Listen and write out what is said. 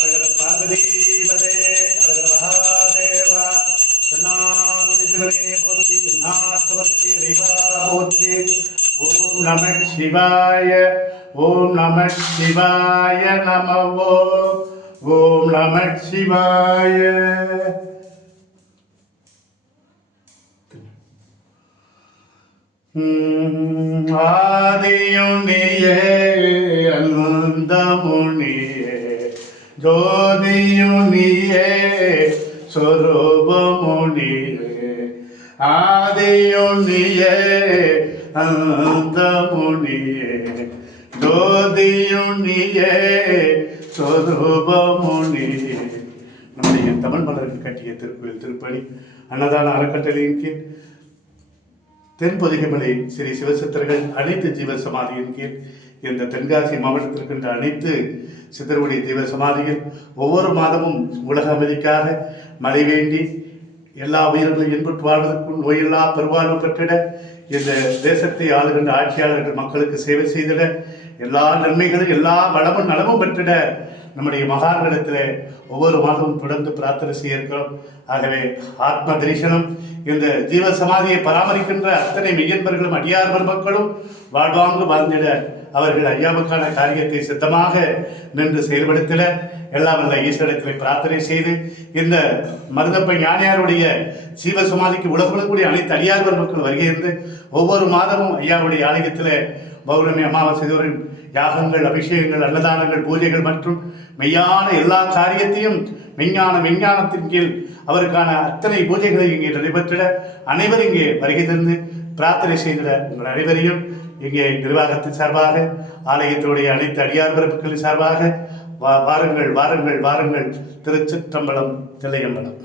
அரகர பார்வதீபதே அரகர மகாதேவா சன்னாகுடி சிவனே போற்றி நாட்டவர்த்தி இறைவா போற்றி. ஓம் நம சிவாய ஓம் நம சிவாய நமவோ ஓம் நம சிவாய. ஆதியுனியே அனந்தமுனியே ஜோதியுனியே சொரூபமுனியே. ஆதியுனியே அனந்தமுனியே ஜோதியுனியே சொரூபமுனியே. நம்முடைய தமிழ் மலர்கள் கட்டிய திருக்கோயில் திருப்பணி அன்னதான அறக்கட்டளையின் கீழ் தென்பொதிகைமலை ஸ்ரீ சிவசித்தர்கள் அனைத்து ஜீவ சமாதியின் கீழ் இந்த தென்காசி மாவட்டத்தில் இருக்கின்ற அனைத்து சித்தருடைய ஜீவ சமாதியில் ஒவ்வொரு மாதமும் உலக அமைதிக்காக மழை வேண்டி எல்லா உயிர்களும் இன்புற்று வாழ்வதற்கும் நோயில்லா பெருவாழ்வு பெற்றிட இந்த தேசத்தை ஆளுகின்ற ஆட்சியாளர்கள் மக்களுக்கு சேவை செய்திட எல்லா நன்மைகளும் எல்லா வளமும் நலமும் பெற்றிட நம்முடைய மகான்களிடத்தில் ஒவ்வொரு மாதமும் தொடர்ந்து பிரார்த்தனை செய்ய இருக்கிறோம். ஆகவே ஆத்ம தரிசனம் இந்த ஜீவ சமாதியை பராமரிக்கின்ற அத்தனை மெய்யன்பர்களும் அடியார் மக்களும் வாழ்வாங்கு வாழ்ந்திட அவர்கள் ஐயாவுக்கான காரியத்தை சித்தமாக நின்று செயல்படுத்திட எல்லா வல்ல ஈஸ்வரத்திலே பிரார்த்தனை செய்து இந்த மருதப்ப ஞானியாருடைய ஜீவ சமாதிக்கு உலகக்கூடிய அனைத்து அடியார் மக்கள் வருகிறது. ஒவ்வொரு மாதமும் ஐயாவுடைய ஆலயத்தில் பௌர்ணமி அமாவாசை தோறும் யாகங்கள், அபிஷேகங்கள், அன்னதானங்கள், பூஜைகள் மற்றும் மெய்யான எல்லா காரியத்தையும் விஞ்ஞானத்தின் கீழ் அவருக்கான அத்தனை பூஜைகளை இங்கே நடைபெற்றிட அனைவரும் இங்கே வருகை தந்து பிரார்த்தனை செய்திட உங்கள் அனைவரையும் இங்கே நிர்வாகத்தின் சார்பாக ஆலயத்தினுடைய அனைத்து அடியார் பிறப்புகளின் சார்பாக வாருங்கள் வாருங்கள் வாருங்கள். திருச்சிற்றம்பலம் தில்லையம்பலம்.